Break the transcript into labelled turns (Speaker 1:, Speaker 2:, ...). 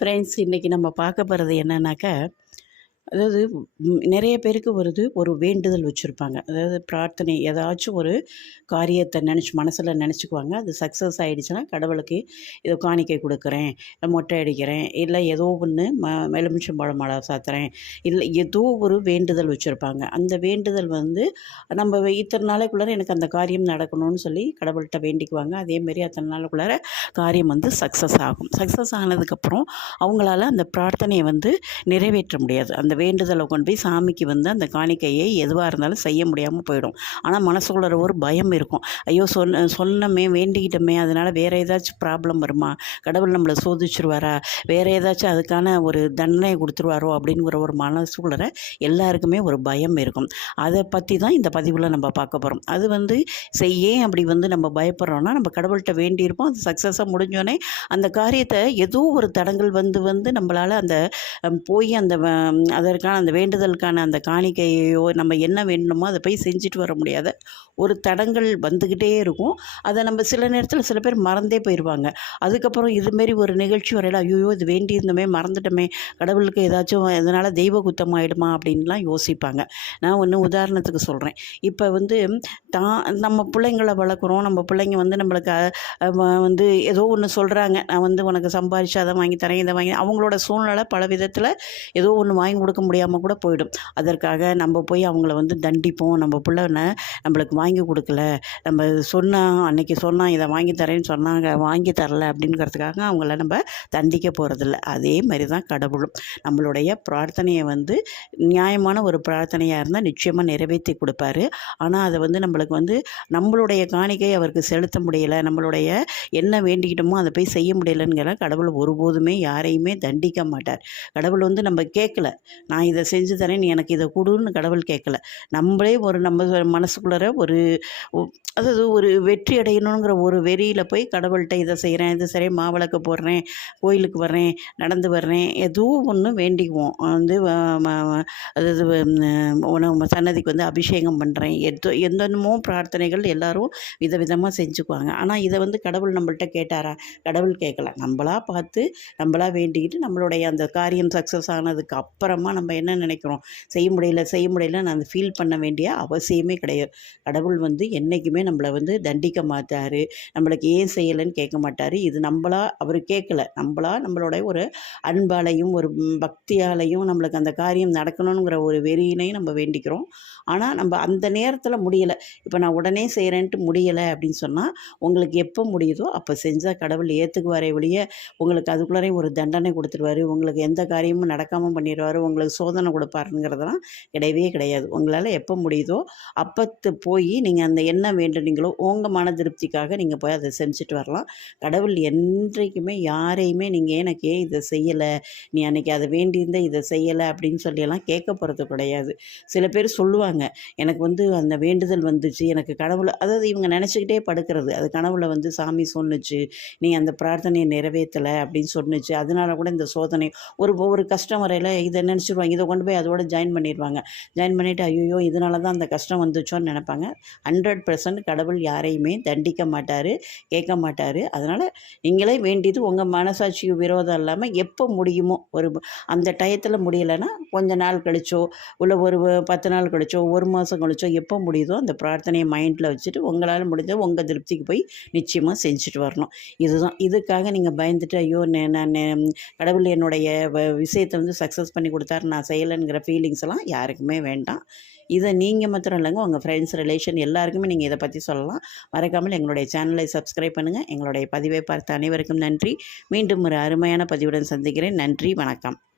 Speaker 1: Friends இன்றைக்கி நம்ம பார்க்க போகிறது என்னன்னாக்கா அதாவது நிறைய பேருக்கு வருது ஒரு வேண்டுதல் வச்சுருப்பாங்க. அதாவது பிரார்த்தனை ஏதாச்சும் ஒரு காரியத்தை நினச்சி மனசில் நினச்சிக்குவாங்க. அது சக்ஸஸ் ஆகிடுச்சுன்னா கடவுளுக்கு ஏதோ காணிக்கை கொடுக்குறேன் மொட்டை அடிக்கிறேன் இல்லை ஏதோ ஒன்று ம எலுமிச்சம்பழம் மழை சாத்துறேன் இல்லை ஏதோ ஒரு வேண்டுதல் வச்சுருப்பாங்க. அந்த வேண்டுதல் வந்து நம்ம இத்தனை நாளைக்குள்ளார எனக்கு அந்த காரியம் நடக்கணும்னு சொல்லி கடவுள்கிட்ட வேண்டிக்குவாங்க. அதேமாரி அத்தனை நாளுக்குள்ளார காரியம் வந்து சக்ஸஸ் ஆகும். சக்ஸஸ் ஆனதுக்கப்புறம் அவங்களால அந்த பிரார்த்தனையை வந்து நிறைவேற்ற முடியாது. அந்த வேண்டுதலை கொண்டு போய் சாமிக்கு வந்து அந்த காணிக்கையை எதுவாக இருந்தாலும் செய்ய முடியாமல் போயிடும். ஆனால் மனசுக்குள்ள ஒரு பயம் இருக்கும். ஐயோ சொன்ன சொன்னமே வேண்டிக்கிட்டோமே அதனால் வேறு ஏதாச்சும் ப்ராப்ளம் வருமா? கடவுள் நம்மளை சோதிச்சிருவாரா? வேறு ஏதாச்சும் அதுக்கான ஒரு தண்டனை கொடுத்துருவாரோ? அப்படிங்கிற ஒரு மனசுக்குள்ள எல்லாருக்குமே ஒரு பயம் இருக்கும். அதை பற்றி தான் இந்த பதிவில் நம்ம பார்க்க போகிறோம் அது வந்து செய்யேன் அப்படி வந்து நம்ம பயப்படுறோன்னா நம்ம கடவுள்கிட்ட வேண்டியிருப்போம். அது சக்ஸஸாக முடிஞ்சோடனே அந்த காரியத்தை ஏதோ ஒரு தடங்கள் வந்து வந்து நம்மளால் அந்த போய் அந்த அதற்கான அந்த வேண்டுதலுக்கான அந்த காணிக்கையோ நம்ம என்ன வேணுமோ அதை போய் செஞ்சுட்டு வர முடியாத ஒரு தடங்கள் வந்துக்கிட்டே இருக்கும். அதை நம்ம சில நேரத்தில் சில பேர் மறந்தே போயிடுவாங்க அதுக்கப்புறம் இதுமாரி ஒரு நிகழ்ச்சி வரையில ஐயோ இது வேண்டியிருந்தோமே மறந்துட்டோமே கடவுளுக்கு ஏதாச்சும் இதனால் தெய்வ குத்தம் ஆகிடுமா அப்படின்லாம் யோசிப்பாங்க. நான் ஒன்று உதாரணத்துக்கு சொல்கிறேன் இப்போ வந்து தான் நம்ம பிள்ளைங்கள வளர்க்குறோம். நம்ம பிள்ளைங்க வந்து நம்மளுக்கு வந்து ஏதோ ஒன்று சொல்கிறாங்க நான் வந்து உனக்கு சம்பாதிச்சு அதை வாங்கி தரேன் இதை வாங்கி அவங்களோட சூழ்நிலை பல விதத்தில் ஏதோ ஒன்று வாங்கி கொடுக்க முடியாமல் கூட போயிடும். அதற்காக நம்ம போய் அவங்கள வந்து தண்டிப்போம். நம்ம பிள்ளைன நம்மளுக்கு வாங்கி கொடுக்கல. நம்ம சொன்னால் அன்னைக்கு சொன்னால் இதை வாங்கி தரேன்னு சொன்னாங்க வாங்கி தரல அப்படிங்கிறதுக்காக அவங்கள நம்ம தண்டிக்க போகிறதில்ல அதே மாதிரி தான் கடவுளும். நம்மளுடைய பிரார்த்தனையை வந்து நியாயமான ஒரு பிரார்த்தனையாக இருந்தால் நிச்சயமாக நிறைவேற்றி கொடுப்பாரு. ஆனால் அதை வந்து நம்மளுக்கு வந்து நம்மளுடைய காணிக்கை அவருக்கு செலுத்த முடியலை நம்மளுடைய என்ன வேண்டிக்கிட்டோமோ அதை போய் செய்ய முடியலைங்கிற கடவுள் ஒருபோதுமே யாரையுமே தண்டிக்க மாட்டார். கடவுள் வந்து நம்ம கேட்கல. நான் இதை செஞ்சு தரேன் நீ எனக்கு இதை கொடுன்னு கடவுள் கேட்கல. நம்மளே ஒரு நம்ம மனசுக்குள்ளார ஒரு அதாவது ஒரு வெற்றி அடையணுங்கிற ஒரு வெறியில் போய் கடவுள்கிட்ட இதை செய்கிறேன் இதை சரி மாவிளக்கு போடுறேன் கோயிலுக்கு வர்றேன் நடந்து வர்றேன் எதுவும் ஒன்று வேண்டிக்குவோம். வந்து அதாவது உணவு சன்னதிக்கு வந்து அபிஷேகம் பண்ணுறேன் எதோ எந்தென்னமோ பிரார்த்தனைகள் எல்லாரும் விதவிதமாக செஞ்சுக்குவாங்க. ஆனால் இதை வந்து கடவுள் நம்மள்கிட்ட கேட்டாரா? கடவுள் கேட்கல. நம்மளா பார்த்து நம்மளா வேண்டிக்கிட்டு நம்மளுடைய அந்த காரியம் சக்ஸஸ் ஆனதுக்கு அப்புறமா நம்ம என்ன நினைக்கிறோம்? செய்ய முடியல செய்ய முடியல நான் ஃபீல் பண்ண வேண்டிய அவசியமே கிடையாது. கடவுள் வந்து என்றைக்குமே நம்மளை வந்து தண்டிக்க மாட்டார். நம்மளுக்கு ஏன் செய்யலைன்னு கேட்க மாட்டார். இது நம்மளா அவர் கேட்கல. நம்மளா நம்மளோட ஒரு அன்பாலையும் ஒரு பக்தியாலையும் நம்மளுக்கு அந்த காரியம் நடக்கணுங்கிற ஒரு வெறியினையும் நம்ம வேண்டிக்கிறோம். ஆனால் நம்ம அந்த நேரத்தில் முடியலை. இப்போ நான் உடனே செய்கிறேன்ட்டு முடியலை அப்படின்னு சொன்னால் உங்களுக்கு எப்போ முடியுதோ அப்போ செஞ்சால் கடவுள் ஏற்றுக்குவாரே வழியே உங்களுக்கு அதுக்குள்ளே ஒரு தண்டனை கொடுத்துருவாரு. உங்களுக்கு எந்த காரியமும் நடக்காமல் பண்ணிடுவார் உங்களுக்கு சோதனை கொடுப்பாருங்கிறதெல்லாம் கிடையவே கிடையாது. உங்களால் எப்போ முடியுதோ அப்பத்து போய் நீங்கள் அந்த என்ன வேண்டுனீங்களோ உங்கள் மன திருப்திக்காக நீங்கள் போய் அதை செஞ்சுட்டு வரலாம். கடவுள் என்றைக்குமே யாரையுமே நீங்கள் எனக்கு ஏன் இதை செய்யலை? நீ அன்னைக்கு அதை வேண்டியிருந்த இதை செய்யலை அப்படின்னு சொல்லியெல்லாம் கேட்க போகிறது கிடையாது. சில பேர் சொல்லுவாங்க எனக்கு வந்து அந்த வேண்டுதல் வந்துச்சு எனக்கு கடவுளை அதாவது இவங்க நினச்சிக்கிட்டே படுக்கிறது. அது கனவுல வந்து சாமி சொன்னுச்சு நீ அந்த பிரார்த்தனையை நிறைவேற்றலை அப்படின்னு சொன்னுச்சு. அதனால கூட இந்த சோதனை ஒரு ஒரு கஷ்டம் வரையில் இதை முடிச்சிருவாங்க. இதை கொண்டு போய் அதோட ஜாயின் பண்ணிடுவாங்க ஜாயின் பண்ணிவிட்டு ஐயோ இதனால தான் அந்த கஷ்டம் வந்துச்சோன்னு நினைப்பாங்க. ஹண்ட்ரட் பர்சன்ட் கடவுள் யாரையுமே தண்டிக்க மாட்டார் கேட்க மாட்டார். அதனால் நீங்களே வேண்டியது உங்கள் மனசாட்சிக்கு விரோதம் இல்லாமல் எப்போ முடியுமோ ஒரு அந்த டயத்தில் முடியலைன்னா கொஞ்ச நாள் கழிச்சோ இல்லை ஒரு பத்து நாள் கழிச்சோ ஒரு மாதம் கழிச்சோ எப்போ முடியுதோ அந்த பிரார்த்தனையை மைண்டில் வச்சுட்டு உங்களால் முடிஞ்ச உங்கள் திருப்திக்கு போய் நிச்சயமாக செஞ்சுட்டு வரணும். இதுதான். இதுக்காக நீங்கள் பயந்துட்டு ஐயோ நே- நான் கடவுள் என்னுடைய விஷயத்தை வந்து சக்ஸஸ் பண்ணி கொடுத்தா கொடுத்தாரு நான் செய்யலைங்கிற ஃபீலிங்ஸ் எல்லாம் யாருக்குமே வேண்டாம். இதை நீங்கள் மாத்திரம் இல்லைங்க உங்கள் ஃப்ரெண்ட்ஸ் ரிலேஷன் எல்லாருக்குமே நீங்கள் இதை பற்றி சொல்லலாம். மறக்காமல் எங்களுடைய சேனலை சப்ஸ்கிரைப் பண்ணுங்கள் எங்களுடைய பதிவை பார்த்த அனைவருக்கும் நன்றி. மீண்டும் ஒரு அருமையான பதிவுடன் சந்திக்கிறேன். நன்றி வணக்கம்.